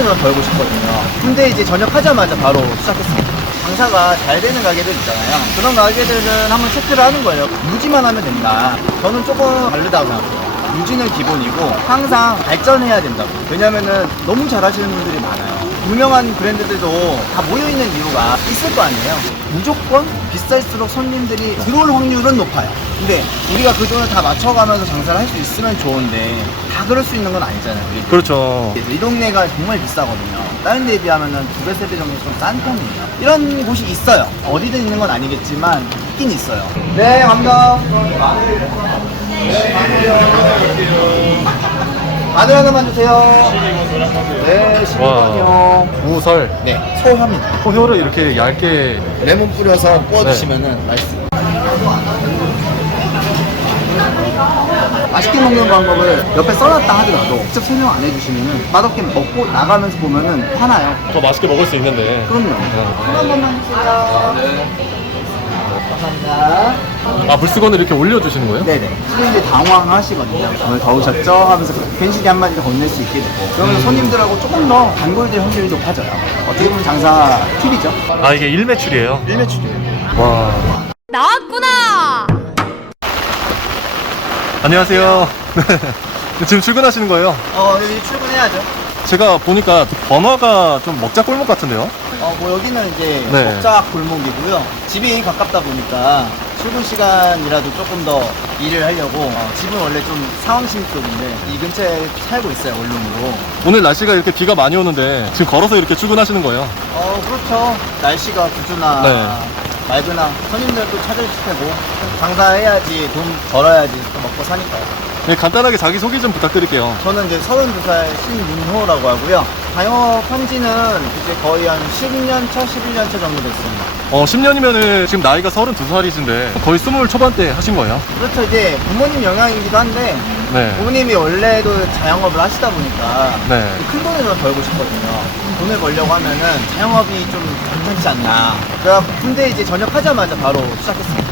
돈을 벌고 싶거든요. 근데 이제 전역하자마자 바로 시작했습니다. 장사가 잘 되는 가게들 있잖아요. 그런 가게들은 한번 체크를 하는 거예요. 유지만 하면 된다. 저는 조금 다르다고 생각해요. 유지는 기본이고 항상 발전해야 된다고. 왜냐면은 너무 잘하시는 분들이 많아요. 유명한 브랜드들도 다 모여있는 이유가 있을 거 아니에요. 무조건 비쌀수록 손님들이 들어올 확률은 높아요. 근데 우리가 그 돈을 다 맞춰가면서 장사를 할 수 있으면 좋은데 다 그럴 수 있는 건 아니잖아요. 그렇죠. 이 동네가 정말 비싸거든요. 다른 데에 비하면 2배, 3배 정도 좀 싼 편이에요. 이런 곳이 있어요. 어디든 있는 건 아니겠지만 있긴 있어요. 네, 감사합니다. 마늘 하나만 주세요. 네, 12번이요. 무설. 네, 소합니다. 소효를 이렇게 얇게. 레몬 뿌려서 구워주시면은 맛있어요. 맛있게 먹는 방법을 옆에 써놨다 하더라도 직접 설명 안 해주시면은 맛없게 먹고 나가면서 보면은 화나요. 더 맛있게 먹을 수 있는데. 그럼요. 한 번만 주세요. 감사합니다. 아, 물수건을 이렇게 올려주시는 거예요? 네네. 손님들이 당황하시거든요. 오늘 더우셨죠? 하면서 괜시리 한마디 더 건넬 수 있게 되고. 그러면 손님들하고 조금 더 단골될 확률이 높아져요. 어떻게 보면 장사 팁이죠. 아, 이게 일매출이에요? 일매출이에요. 와. 나왔구나! 안녕하세요. 지금 출근하시는 거예요? 여기 출근해야죠. 제가 보니까 번화가 좀 먹자 골목 같은데요? 뭐 여기는 이제 네. 먹자 골목이고요. 집이 가깝다 보니까 출근 시간이라도 조금 더 일을 하려고 집은 원래 좀 상황심 쪽인데 이 근처에 살고 있어요, 원룸으로. 오늘 날씨가 이렇게 비가 많이 오는데 지금 걸어서 이렇게 출근하시는 거예요? 그렇죠. 날씨가 구주나 네. 맑으나 손님들도 찾으실 테고 장사해야지 돈 벌어야지 또 먹고 사니까요. 네, 간단하게 자기소개 좀 부탁드릴게요. 저는 이제 32살 신문호라고 하고요. 자영업한 지는 이제 거의 한 10년 차, 11년 차 정도 됐습니다. 10년이면은 지금 나이가 32살이신데 거의 20 초반대 하신 거예요? 그렇죠. 이제 부모님 영향이기도 한데 네. 부모님이 원래도 자영업을 하시다 보니까 네. 큰 돈을 좀 벌고 싶거든요. 돈을 벌려고 하면은 자영업이 좀 괜찮지 않나. 그래갖고 근데 이제 전역하자마자 바로 시작했습니다.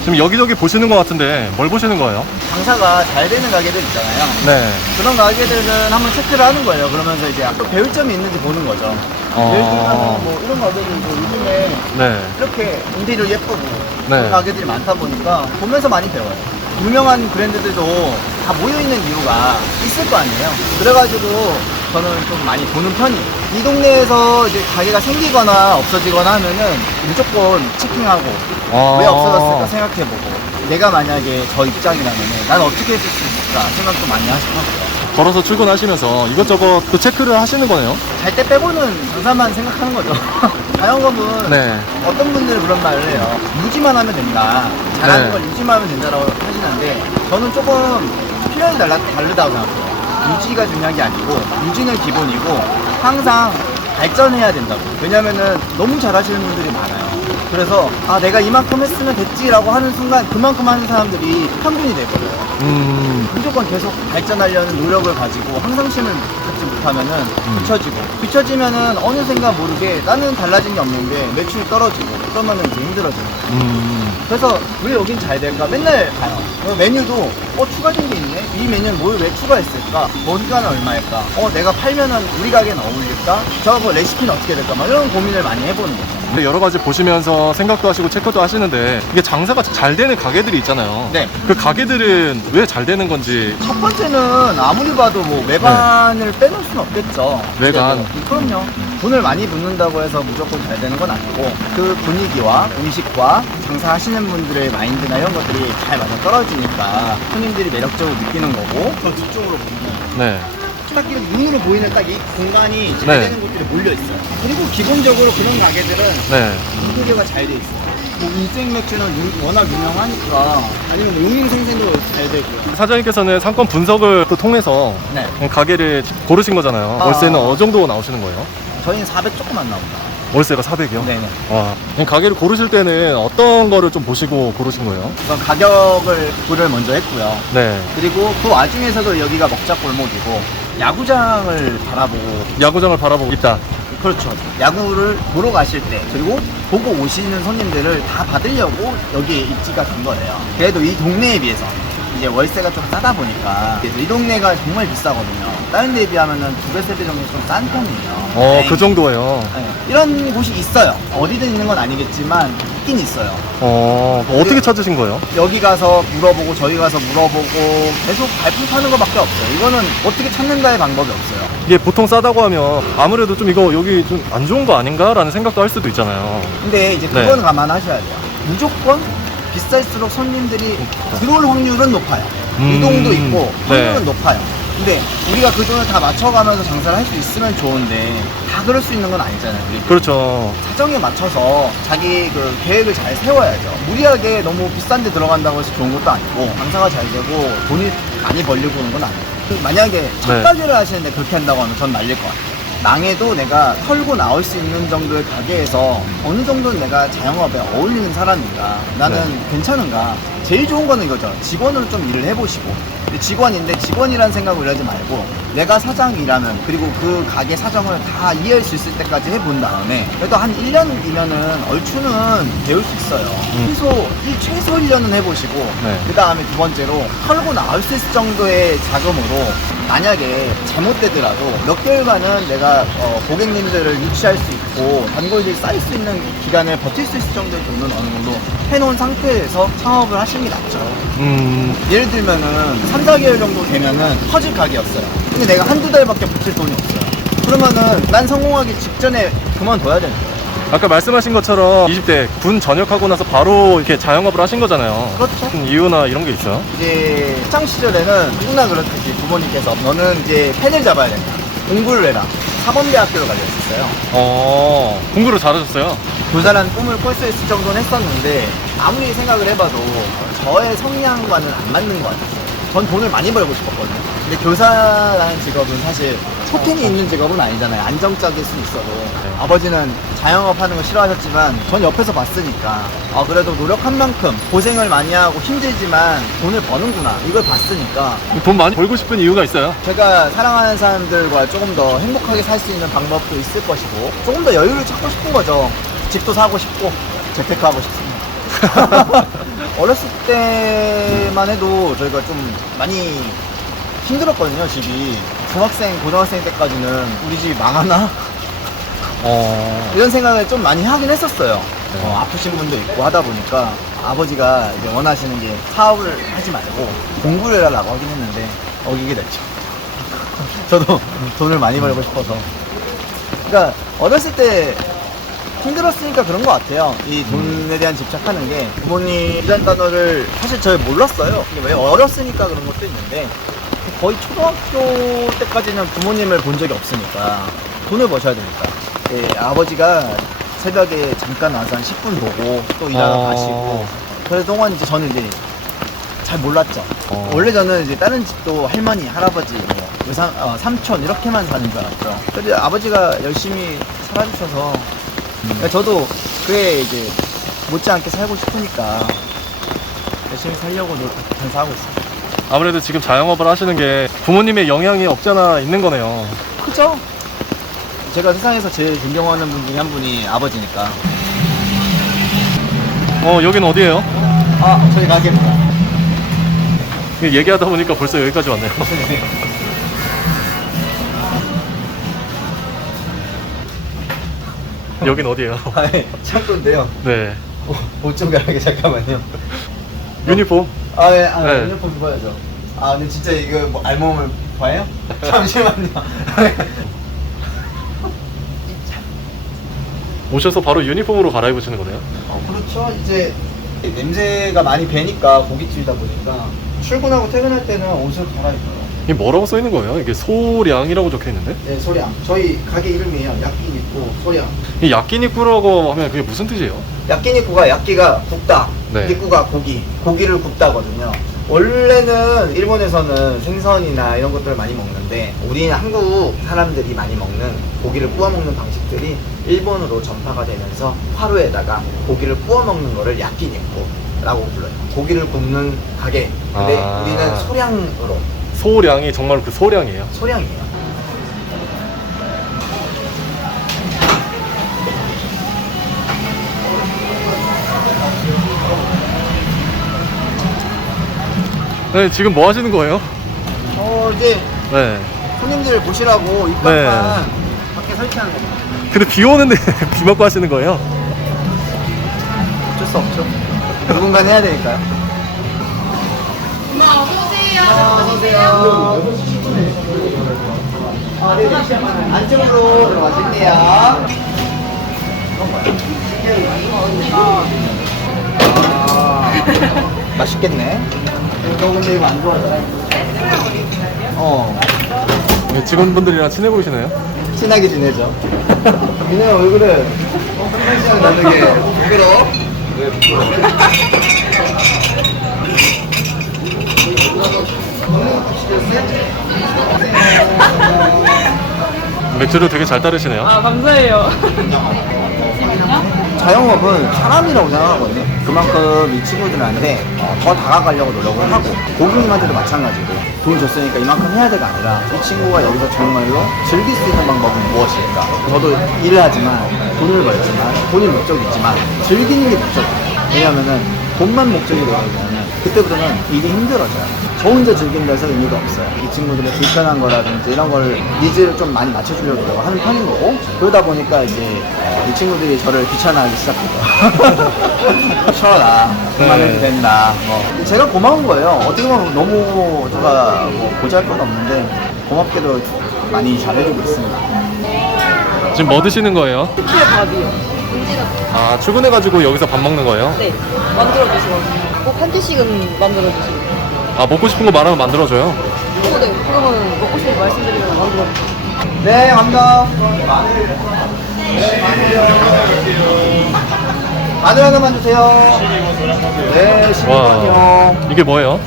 지금 여기저기 보시는 것 같은데 뭘 보시는 거예요? 장사가 잘 되는 가게들 있잖아요. 네. 그런 가게들은 한번 체크를 하는 거예요. 그러면서 이제 또 배울 점이 있는지 보는 거죠. 예를 들면 뭐 이런 가게들도 요즘에 네. 이렇게 인테리어 예쁘고 네. 그런 가게들이 많다 보니까 보면서 많이 배워요. 유명한 브랜드들도 다 모여있는 이유가 있을 거 아니에요. 그래가지고 저는 좀 많이 보는 편이에요. 이 동네에서 이제 가게가 생기거나 없어지거나 하면은 무조건 체킹하고 왜 없어졌을까 생각해보고 내가 만약에 저 입장이라면은 난 어떻게 했을 수 있을까 생각도 많이 하시고요. 걸어서 출근하시면서 이것저것 또 체크를 하시는 거네요? 잘 때 빼고는 장사만 생각하는 거죠. 자영업은 네. 어떤 분들은 그런 말을 해요. 유지만 하면 된다. 잘하는 네. 걸 유지만 하면 된다라고 하시는데 저는 조금 표현이 다르다고 생각해요. 유지가 중요한 게 아니고 유지는 기본이고 항상 발전해야 된다고. 왜냐면은 너무 잘하시는 분들이 많아요. 그래서 내가 이만큼 했으면 됐지라고 하는 순간 그만큼 하는 사람들이 평균이 돼버려요. 무조건 계속 발전하려는 노력을 가지고 항상심을 갖지 못하면은 뒤처지면은 어느샌가 모르게 나는 달라진 게 없는데 매출이 떨어지고 그러면은 이제 힘들어져요. 그래서 왜 여긴 잘 될까 맨날 봐요. 메뉴도 추가된 게 있네. 이 메뉴는 뭘 왜 추가했을까? 원가는 얼마일까? 내가 팔면은 우리 가게는 어울릴까? 저거 레시피는 어떻게 될까? 막 이런 고민을 많이 해보는 거죠. 근데 여러 가지 보시면서 생각도 하시고 체크도 하시는데 이게 장사가 잘 되는 가게들이 있잖아요. 네. 그 가게들은 왜 잘 되는 건지. 첫 번째는 아무리 봐도 뭐 외관을 빼놓을 수는 없겠죠. 외관. 그럼요. 돈을 많이 붓는다고 해서 무조건 잘 되는 건 아니고 그 분위기와 음식과 장사하시는 분들의 마인드나 이런 것들이 잘 맞아 떨어지니까 손님들이 매력적으로 느끼는 거고 저 뒤쪽으로 보면 네. 딱 눈으로 보이는 딱 이 공간이 잘 네. 되는 곳들이 몰려 있어요. 그리고 기본적으로 그런 가게들은 네. 인테리어가 잘 돼 있어요. 뭐 인생 맥주는 워낙 유명하니까 아니면 뭐 용인생생도 잘 되고요. 사장님께서는 상권 분석을 또 통해서 네. 가게를 고르신 거잖아요. 월세는 어느 정도 나오시는 거예요? 저희는 400 조금 안 나옵니다. 월세가 400이요? 네네. 와. 가게를 고르실 때는 어떤 거를 좀 보시고 고르신 거예요? 우선 가격을 고려를 먼저 했고요. 네. 그리고 그 와중에서도 여기가 먹자골목이고 야구장을 바라보고 야구장을 바라보고 있다. 그렇죠. 야구를 보러 가실 때 그리고 보고 오시는 손님들을 다 받으려고 여기에 입지가 된 거예요. 그래도 이 동네에 비해서 이제 월세가 좀 싸다 보니까 이 동네가 정말 비싸거든요. 다른 데에 비하면은 2배, 3배 정도 좀 싼 편이에요. 그 정도예요. 네, 이런 곳이 있어요. 어디든 있는 건 아니겠지만 있긴 있어요. 어떻게 찾으신 거예요? 여기 가서 물어보고 저기 가서 물어보고 계속 발품 파는 것밖에 없어요. 이거는 어떻게 찾는가의 방법이 없어요. 이게 보통 싸다고 하면 아무래도 좀 이거 여기 좀 안 좋은 거 아닌가? 라는 생각도 할 수도 있잖아요. 근데 이제 네. 그건 감안하셔야 돼요. 무조건 비쌀수록 손님들이 들어올 확률은 높아요. 이동도 있고 확률은 네. 높아요. 근데 우리가 그 돈을 다 맞춰가면서 장사를 할 수 있으면 좋은데 다 그럴 수 있는 건 아니잖아요. 우리. 그렇죠. 사정에 맞춰서 자기 그 계획을 잘 세워야죠. 무리하게 너무 비싼 데 들어간다고 해서 좋은 것도 아니고 장사가 잘 되고 돈이 많이 벌리고 오는 건 아니에요. 만약에 첫 네. 가게를 하시는데 그렇게 한다고 하면 전 말릴 것 같아요. 망해도 내가 털고 나올 수 있는 정도의 가게에서 어느 정도는 내가 자영업에 어울리는 사람인가, 나는 괜찮은가. 제일 좋은 거는 이거죠. 직원으로 좀 일을 해보시고, 근데 직원인데 직원이라는 생각을 하지 말고 내가 사장이라는, 그리고 그 가게 사정을 다 이해할 수 있을 때까지 해본 다음에 그래도 한 1년이면은 얼추는 배울 수 있어요. 최소 1년은 해보시고 네. 그 다음에 두 번째로 털고 나올 수 있을 정도의 자금으로 만약에 잘못되더라도 몇 개월간은 내가 고객님들을 유치할 수 있고 단골들이 쌓일 수 있는 기간을 버틸 수 있을 정도의 돈은 어느 정도 해놓은 상태에서 창업을 하시는 게 낫죠. 예를 들면은 3, 4개월 정도 되면은 터질 가게였어요. 근데 내가 한두 달밖에 버틸 돈이 없어요. 그러면은 난 성공하기 직전에 그만둬야 되는 거예요. 아까 말씀하신 것처럼 20대 군 전역하고 나서 바로 이렇게 자영업을 하신 거잖아요. 그렇죠. 이유나 이런 게 있어요? 이제 학창 시절에는 누구나 그렇듯이 부모님께서 너는 이제 펜을 잡아야 된다. 공부를 해라. 사범대학교를 가려 했었어요. 공부를 잘하셨어요? 교사라는 꿈을 꿀 수 있을 정도는 했었는데 아무리 생각을 해봐도 저의 성향과는 안 맞는 것 같았어요. 전 돈을 많이 벌고 싶었거든요. 근데 교사라는 직업은 사실 호텔이 있는 직업은 아니잖아요. 안정적일 수 있어도. 아버지는 자영업 하는 거 싫어하셨지만 전 옆에서 봤으니까 그래도 노력한 만큼 고생을 많이 하고 힘들지만 돈을 버는구나 이걸 봤으니까 돈 많이 벌고 싶은 이유가 있어요? 제가 사랑하는 사람들과 조금 더 행복하게 살 수 있는 방법도 있을 것이고 조금 더 여유를 찾고 싶은 거죠. 집도 사고 싶고 재테크하고 싶습니다. 어렸을 때만 해도 저희가 좀 많이 힘들었거든요. 집이 중학생, 고등학생 때까지는 우리 집이 망하나? 이런 생각을 좀 많이 하긴 했었어요. 아프신 분도 있고 하다 보니까 아버지가 이제 원하시는 게 사업을 하지 말고 공부를 해라라고 하긴 했는데 어기게 됐죠. 저도 돈을 많이 벌고 싶어서. 그러니까 어렸을 때 힘들었으니까 그런 것 같아요. 이 돈에 대한 집착하는 게 부모님이라는 단어를 사실 잘 몰랐어요. 왜 어렸으니까 그런 것도 있는데 거의 초등학교 때까지는 부모님을 본 적이 없으니까 돈을 버셔야 되니까 아버지가 새벽에 잠깐 와서 한 10분 보고 또 일하러 가시고 그동안 이제 저는 이제 잘 몰랐죠. 원래 저는 이제 다른 집도 할머니, 할아버지, 삼촌 이렇게만 사는 줄 알았죠. 근데 아버지가 열심히 살아주셔서 저도 그에 이제 못지않게 살고 싶으니까 열심히 살려고 장사하고 있어요. 아무래도 지금 자영업을 하시는 게 부모님의 영향이 없잖아 있는 거네요. 그죠? 제가 세상에서 제일 존경하는 분 중에 한 분이 아버지니까. 여긴 어디예요? 저희 가게입니다. 얘기하다 보니까 벌써 여기까지 왔네요. 여긴 어디예요? 창고인데요. 네. 옷 좀 가게 잠깐만요. 유니폼? 네. 네. 유니폼 입어야죠. 근데 진짜 이거 뭐 알몸을 봐요? 잠시만요. 오셔서 바로 유니폼으로 갈아입으시는 거네요? 그렇죠. 이제 냄새가 많이 배니까 고깃집이다 보니까 출근하고 퇴근할 때는 옷을 갈아입어요. 이게 뭐라고 써 있는 거예요? 이게 소량이라고 적혀 있는데? 네, 소량. 저희 가게 이름이에요. 야끼니쿠 소량. 이 야끼니쿠라고 하면 그게 무슨 뜻이에요? 야끼니쿠가 야끼가 굽다, 네. 니쿠가 고기를 굽다거든요. 원래는 일본에서는 생선이나 이런 것들을 많이 먹는데 우리는 한국 사람들이 많이 먹는 고기를 구워 먹는 방식들이 일본으로 전파가 되면서 화로에다가 고기를 구워 먹는 거를 야끼니쿠라고 불러요. 고기를 굽는 가게. 근데 우리는 소량으로. 소량이 정말 그 소량이에요? 소량이에요. 네, 지금 뭐 하시는 거예요? 이제 네. 손님들 보시라고 입간판 네. 밖에 설치하는 겁니다. 근데 비 오는데 비 맞고 하시는 거예요? 어쩔 수 없죠. 누군가는 해야 되니까요. 어서오세요. 안쪽으로 들어가실게요. 맛있겠네. 너 근데 이거 안 좋아하잖아. 네, 직원분들이랑 친해 보이시나요? 친하게 지내죠. 니네 얼굴을 한시간 나누게 부끄러워? 왜 부끄러워? 맥주를 되게 잘 따르시네요. 아, 감사해요. 자영업은 사람이라고 생각하거든요. 그만큼 이 친구들한테 더 다가가려고 노력을 하고 고객님한테도 마찬가지고 돈 줬으니까 이만큼 해야 돼가 아니라 이 친구가 여기서 정말로 즐길 수 있는 방법은 무엇일까? 저도 일을 하지만 돈을 벌지만 돈이 목적이지만 즐기는 게 목적이에요. 왜냐면은 돈만 목적이 되어버리면 그때부터는 일이 힘들어져요. 저 혼자 즐긴다 해서 의미가 없어요. 이 친구들의 불편한 거라든지 이런 걸 니즈를 좀 많이 맞춰주려고 노력을 하는 편인 거고 그러다 보니까 이제 이 친구들이 저를 귀찮아하기 시작해요. 쉬어라. 그만해도 된다. 제가 고마운 거예요. 어떻게 보면 너무 제가 뭐 보잘것 없는데 고맙게도 많이 잘해주고 있습니다. 지금 뭐 드시는 거예요? 피에 밥이요. 아, 출근해가지고 여기서 밥 먹는 거예요? 네, 만들어주시거든요. 꼭 한 끼씩은 만들어주시고. 아, 먹고 싶은 거 말하면 만들어줘요? 네, 그러면 먹고 싶은 거 말씀드리면 만들어주세요. 네, 갑니다. 마늘 하나만 주세요. 네, 12번이요. 와, 이게 뭐예요?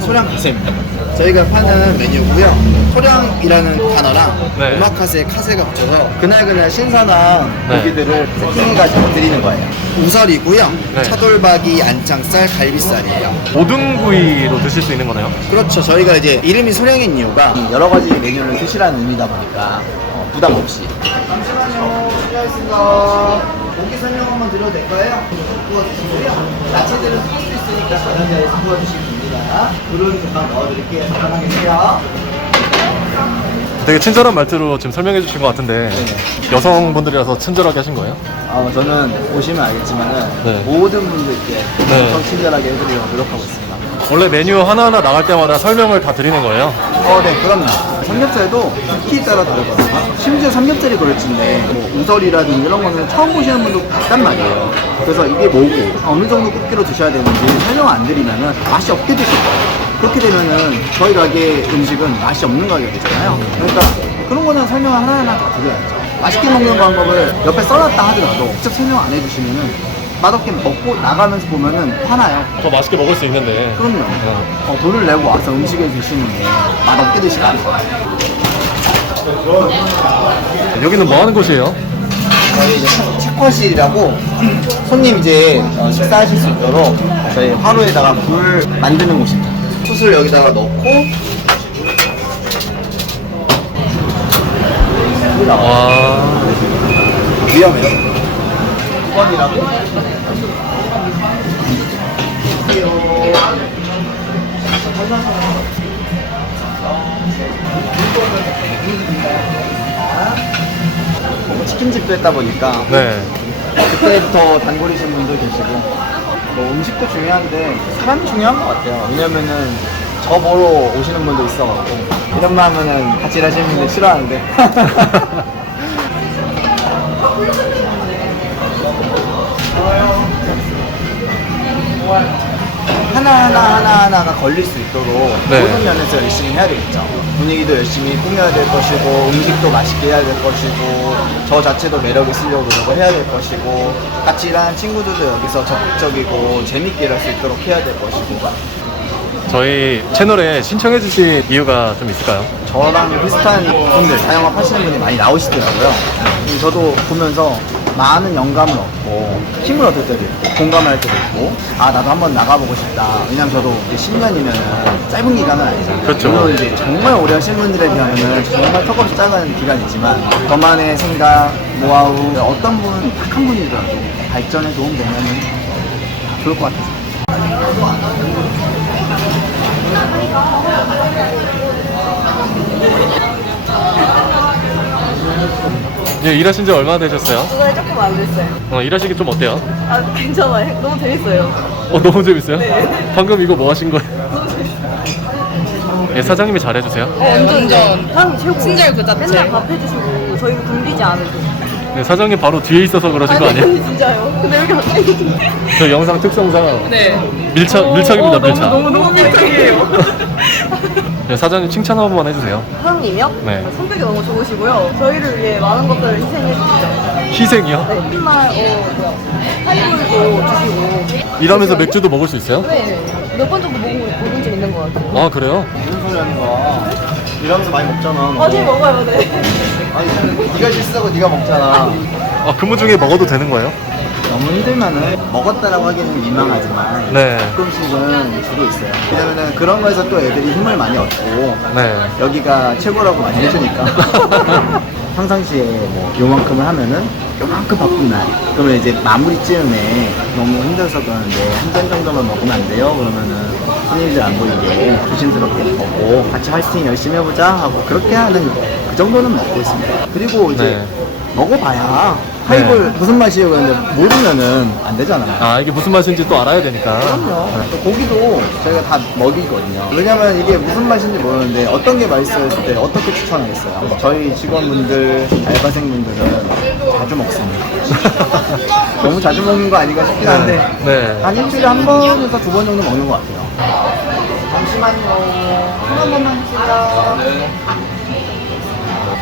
소량 카세입니다. 저희가 파는 메뉴고요. 소량이라는 단어랑 네. 오마카세 카세가 붙여서 그날그날 신선한 네. 고기들을 세팅해가지고 드리는 거예요. 우설이고요. 네. 차돌박이, 안창살, 갈비살이에요. 모든 구이로 드실 수 있는 거네요? 그렇죠. 저희가 이제 이름이 소량인 이유가 여러 가지 메뉴를 드시라는 의미다 보니까 부담 없이. 잠시만요. 실례하겠습니다. 고기 설명 한번 드려도 될까요? 구워주시고요. 야채들은 섞을 수 있으니까 다른 자리에서 구워주시면 됩니다. 물은 금방 넣어드릴게요. 잠깐만 계세요. 되게 친절한 말투로 지금 설명해 주신 것 같은데 여성분들이라서 친절하게 하신 거예요? 저는 보시면 알겠지만은 네. 모든 분들께 네. 엄청 친절하게 해드리려고 노력하고 있습니다. 원래 메뉴 하나하나 나갈 때마다 설명을 다 드리는 거예요? 네, 그럼요. 삼겹살도 굽기에 따라 다르거든요. 심지어 삼겹살이 그럴진데, 뭐, 우설이라든지 이런 거는 처음 보시는 분도 있단 말이에요. 그래서 이게 뭐고, 어느 정도 굽기로 드셔야 되는지 설명 안 드리면은 맛이 없게 드실 거예요. 그렇게 되면은 저희 가게 음식은 맛이 없는 가격이잖아요. 그러니까 그런 거는 설명을 하나하나 다 드려야죠. 맛있게 먹는 방법을 옆에 써놨다 하더라도 직접 설명 안 해주시면은 맛없게 먹고 나가면서 보면은 화나요. 더 맛있게 먹을 수 있는데. 그럼요. 돈을 내고 와서 음식을 드시는데 맛없게 드시면 여기는 뭐 하는 곳이에요? 저희 이제 체커실이라고 손님 이제 식사하실 수 있도록 저희 화로에다가 불 만드는 곳입니다. 숯을 여기다가 넣고 와, 위험해요. 9번이라고? 치킨집도 했다 보니까 네. 그때부터 단골이신 분도 계시고 뭐 음식도 중요한데 사람이 중요한 것 같아요. 왜냐면은 저 보러 오시는 분도 있어가지고 이런 말 하면은 같이 일하시는 분들 싫어하는데 하나하나가 걸릴 수 있도록 네. 모든 면에서 열심히 해야 되겠죠. 분위기도 열심히 꾸며야 될 것이고 음식도 맛있게 해야 될 것이고 저 자체도 매력 있으려고 노력을 해야 될 것이고 같이 일하는 친구들도 여기서 적극적이고 재밌게 일할 수 있도록 해야 될 것이고 저희 채널에 신청해 주신 이유가 좀 있을까요? 저랑 비슷한 분들, 자영업 하시는 분이 많이 나오시더라고요. 저도 보면서 많은 영감을 얻고 힘을 얻을 때도 있고 공감할 때도 있고 나도 한번 나가보고 싶다. 왜냐면 저도 10년이면 짧은 기간은 아니잖아요. 그렇죠. 물론 이제 정말 오래 하신 분들에 비하면 정말 턱없이 작은 기간이지만 저만의 생각, 노하우 어떤 분, 딱 한 분이더라도 발전에 도움되면 좋을 것 같아서. 예, 일하신 지 얼마나 되셨어요? 그거에 조금 안 됐어요. 일하시기 좀 어때요? 아, 괜찮아요. 너무 재밌어요. 너무 재밌어요? 네. 방금 이거 뭐 하신 거예요? 예, 사장님이 잘해주세요. 완전 사장님 최고. 친절 그 자체. 맨날 밥 해주시고 저희 굶기지 않으고. 네, 사장님 바로 뒤에 있어서 그러신 거 아니에요? 아니, 진짜요. 근데 여기 가까이 저 영상 특성상 네. 밀착입니다, 밀착. 너무 밀착이에요. 네, 사장님 칭찬 한 번만 해주세요. 사장님이요? 네. 성격이 너무 좋으시고요. 저희를 위해 많은 것들을 희생해 주시죠. 희생이요? 네, 맨날 하이볼도 주시고. 일하면서 맥주도 먹을 수 있어요? 네. 몇 번 정도 먹은 적 있는 것 같아요. 아, 그래요? 무슨 소리 하는 거야? 이러면서 많이 먹잖아. 너. 어제 먹어요, 네. 아니, 네가 실수하고 네가 먹잖아. 근무 중에 먹어도 되는 거예요? 너무 힘들면은 먹었다라고 하기는 민망하지만 네. 가끔씩은 주로 있어요. 왜냐면은 그런 거에서 또 애들이 힘을 많이 얻고 네. 여기가 최고라고 많이 해주니까 평상시에 뭐 요만큼을 하면은 요만큼 바쁜 날 그러면 이제 마무리쯤에 너무 힘들어서 그러는데 한 잔 정도만 먹으면 안 돼요? 그러면은 손님들 안 보이게 조심스럽게 먹고 같이 화이팅 열심히 해보자 하고 그렇게 하는 그 정도는 먹고 있습니다. 그리고 이제 네. 먹어봐야 하이볼 무슨 맛이에요? 그런데 모르면은 안 되잖아요. 이게 무슨 맛인지 또 알아야 되니까. 그럼요. 또 고기도 저희가 다 먹이거든요. 왜냐면 이게 무슨 맛인지 모르는데 어떤 게 맛있어요 했을 때 어떻게 추천하겠어요? 저희 직원분들, 알바생분들은 자주 먹습니다. 너무 자주 먹는 거 아닌가 싶긴 한데 네. 한 일주일에 한 번에서 두 번 정도 먹는 것 같아요. 잠시만요. 한 번만 주세요.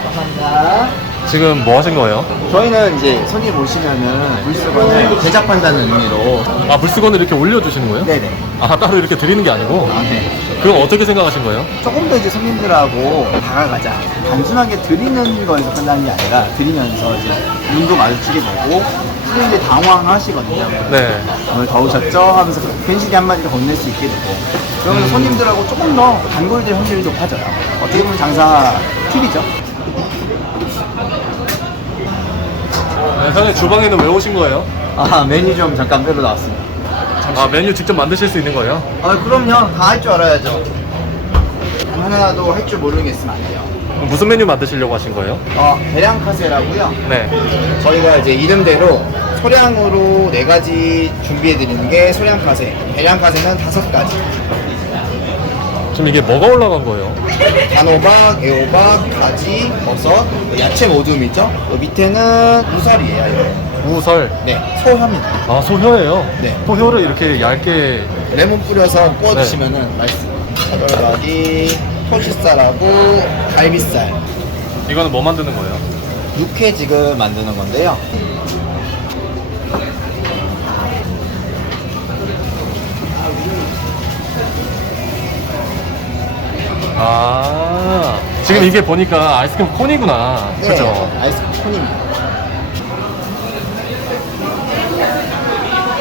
감사합니다. 지금 뭐 하신 거예요? 저희는 이제 손님 오시면은 물수건을 대접한다는 의미로 물수건을 이렇게 올려주시는 거예요? 네네. 따로 이렇게 드리는 게 아니고? 네. 그럼 어떻게 생각하신 거예요? 조금 더 이제 손님들하고 다가가자. 단순하게 드리는 거에서 끝나는 게 아니라 드리면서 이제 눈도 마주치게 되고 손님들이 당황하시거든요. 네. 오늘 더우셨죠? 하면서 괜시리 한마디를 건넬 수 있게 되고 그러면 손님들하고 조금 더 단골될 확률이 높아져요. 어떻게 보면 장사 팁이죠. 네, 사장님 주방에는 왜 오신 거예요? 메뉴 좀 잠깐 빼러 나왔습니다. 메뉴 직접 만드실 수 있는 거예요? 그럼요. 다 할 줄 알아야죠. 하나도 할 줄 모르는 게 있으면 안 돼요. 그럼 무슨 메뉴 만드시려고 하신 거예요? 대량 카세라고요. 네. 저희가 이제 이름대로 소량으로 4가지 준비해 드리는 게 소량 카세. 대량 카세는 5가지. 지금 이게 뭐가 올라간 거예요? 단호박, 애호박, 가지, 버섯, 야채 모둠이죠. 밑에는 우설이에요. 이거. 우설. 네, 소혀입니다. 소혀예요? 네. 소혀를 이렇게 얇게. 레몬 뿌려서 구워 드시면은 맛있어요. 차돌박이, 토시살하고 갈비살. 이거는 뭐 만드는 거예요? 육회 지금 만드는 건데요. 지금 이게 보니까 아이스크림 콘이구나. 네, 그죠? 아이스크림 콘입니다.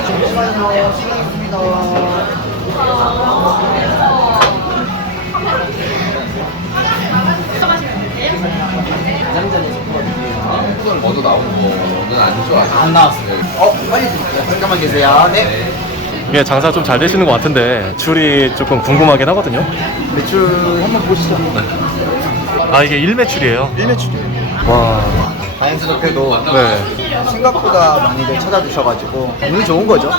잠시만요. 시간입니다. 뭐도 나오는 거는 안 좋아하죠. 안 나왔어요. 빨리 드릴게요. 잠깐만 계세요. 네. 이게 장사 좀 잘 되시는 것 같은데 줄이 조금 궁금하긴 하거든요. 매출 한번 보시죠. 이게 1매출이에요? 1매출이에요. 와. 다행스럽게도 네. 생각보다 많이들 찾아주셔가지고 운이 좋은 거죠.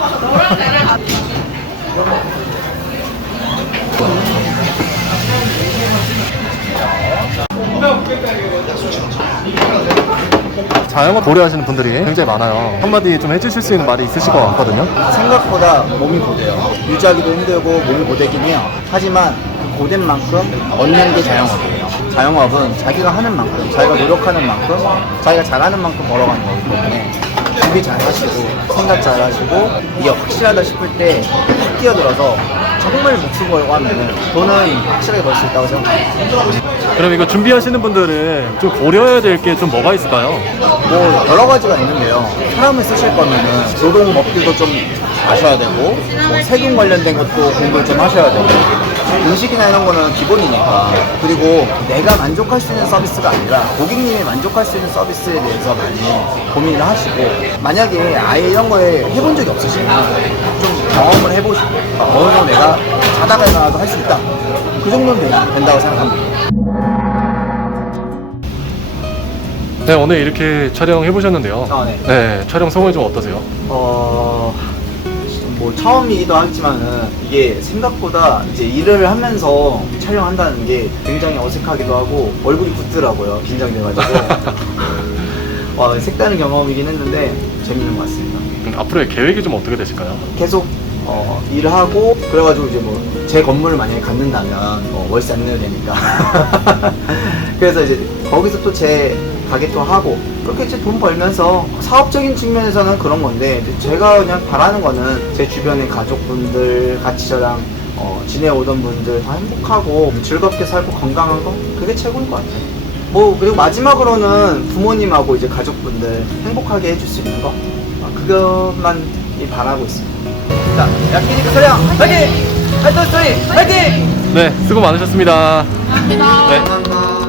자영업 오래 하시는 분들이 굉장히 많아요. 한마디 좀 해주실 수 있는 말이 있으실 것 같거든요. 생각보다 몸이 고돼요. 유지하기도 힘들고 몸이 고되긴 해요. 하지만 그 고된 만큼 얻는 게 자영업이에요. 자영업은 자기가 하는 만큼, 자기가 노력하는 만큼, 자기가 잘하는 만큼 벌어가는 거기 때문에 준비 잘 하시고 생각 잘 하시고 이게 확실하다 싶을 때 확 뛰어들어서 정말 목숨 걸고 하면 돈은 확실하게 벌 수 있다고 생각합니다. 그럼 이거 준비하시는 분들은 좀 고려해야 될 게 좀 뭐가 있을까요? 뭐 여러 가지가 있는데요. 사람을 쓰실 거면은 노동법규도 좀 아셔야 되고 뭐 세금 관련된 것도 공부를 좀 하셔야 되고 음식이나 이런 거는 기본이니까. 그리고 내가 만족할 수 있는 서비스가 아니라 고객님이 만족할 수 있는 서비스에 대해서 많이 고민을 하시고, 만약에 아예 이런 거에 해본 적이 없으시면 좀 경험을 해보시고 어느 정도 내가 자다가 일어나도 할 수 있다, 그 정도는 된다고 생각합니다. 네, 오늘 이렇게 촬영해 보셨는데요. 아, 네. 네, 촬영 소감이 좀 어떠세요? 뭐 처음이기도 하지만은 이게 생각보다 이제 일을 하면서 촬영한다는 게 굉장히 어색하기도 하고 얼굴이 붓더라고요. 긴장돼가지고. 색다른 경험이긴 했는데 재밌는 것 같습니다. 앞으로의 계획이 좀 어떻게 되실까요? 계속 일을 하고, 그래가지고 이제 뭐 제 건물을 만약에 갖는다면 월세 안 내도 되니까. 그래서 이제 거기서 또 제 가게 또 하고, 그렇게 이제 돈 벌면서 사업적인 측면에서는 그런 건데, 이제 제가 그냥 바라는 거는 제 주변의 가족분들, 같이 저랑 지내오던 분들 다 행복하고 즐겁게 살고 건강한 거, 그게 최고인 것 같아요. 뭐 그리고 마지막으로는 부모님하고 이제 가족분들 행복하게 해줄 수 있는 거, 그것만 바라고 있습니다. 자, 야끼니크 소령 화이팅! 하이톤 스토리 화이팅! 네, 수고 많으셨습니다. 감사합니다. 네. 감사합니다.